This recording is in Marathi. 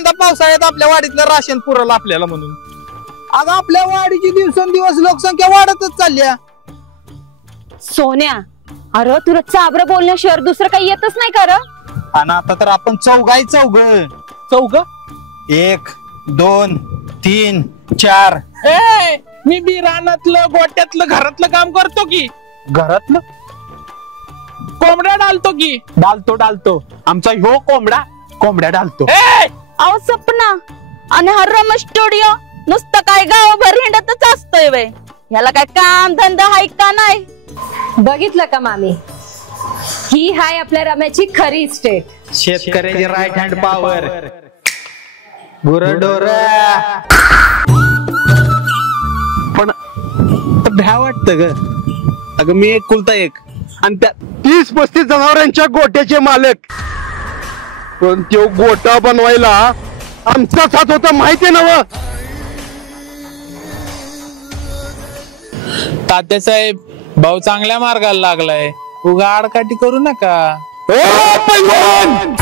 यंदा पावसाळ्यात आपल्या वाडीतलं राशन पुरवलं आपल्याला म्हणून. अगं आपल्या वाडीची दिवसेंदिवस लोकसंख्या वाढतच चालल्या. सोन्या, अरे तुला चाबरं बोलण्याशिवाय दुसरं काही येतच नाही का? आणि आता तर आपण चौघ. चौघ? 1 2 3 4. मी बी रानातलं गोट्यातलं घरातलं काम करतो की. घरातलं कोंबड्या डालतो की. डालतो आमचा ह्यो कोंबड्या डालतो. अहो सपना आणि हा रमेश स्टुडिओ नुसतं काय गावभर हिंडतच असतोय वे. ह्याला काय काम धंदा हाय का नाही? बघितलं का मामी, ही हाय आपल्या रम्याची खरी स्टेट. शेतकऱ्याची राईट हँड पॉवर. गुरडोर पण भ्या वाटत ग. अगं मी एकुलता एक आणि त्या 30-35 जनावरांच्या गोट्याचे मालक. पण तो गोटा बनवायला आमचा साथ होता माहितीये ना व. तात्यासाहेब, भाऊ चांगल्या मार्गाला लागलाय, उगा आडकाठी करू नका. ओ पैलवान!